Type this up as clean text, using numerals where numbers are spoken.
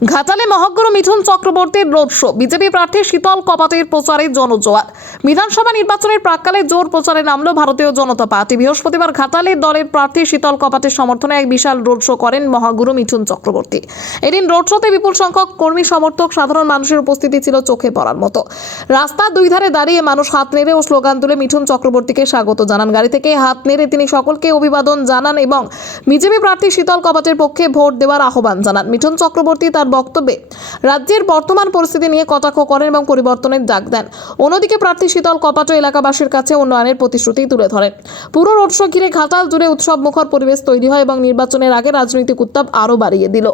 ঘাটালে মহাগুরু মিঠুন চক্রবর্তীর road show, BJP প্রার্থী শীতল কপাটের প্রচারে জনজোয়ার। বিধানসভা নির্বাচনের প্রাক্কালে জোর প্রচারে নামলো ভারতীয় জনতা পার্টি। বৃহস্পতিবার ঘাটালে দলের প্রার্থী শীতল কপাটের সমর্থনে এক বিশাল রোড শো করেন মহাগুরু মিঠুন চক্রবর্তী। এদিন রোড শোতে বিপুল সংখ্যক কর্মী সমর্থক সাধারণ মানুষের উপস্থিতি ছিল চোখে পড়ার মতো। রাস্তার দুই ধারে দাঁড়িয়ে মানুষ হাত নেড়ে ও স্লোগান তুলে মিঠুন চক্রবর্তীকে স্বাগত জানান। গাড়ি থেকে হাত নেড়ে তিনি সকলকে অভিবাদন জানান এবং বিজেপি প্রার্থী শীতল কপাটের পক্ষে ভোট দেওয়ার আহ্বান জানান। মিঠুন চক্রবর্তী তার বক্তব্যে রাজ্যের বর্তমান পরিস্থিতি নিয়ে কটাক্ষ করেন এবং পরিবর্তনের ডাক দেন। অন্যদিকে প্রার্থী শীতল কপাটও এলাকাবাসীর কাছে উন্নয়নের প্রতিশ্রুতি তুলে ধরেন। পুরো রোড শো ঘিরে ঘাটাল জুড়ে উৎসব মুখর পরিবেশ তৈরি হয় এবং নির্বাচনের আগে রাজনৈতিক উত্তাপ আরও বাড়িয়ে দিল।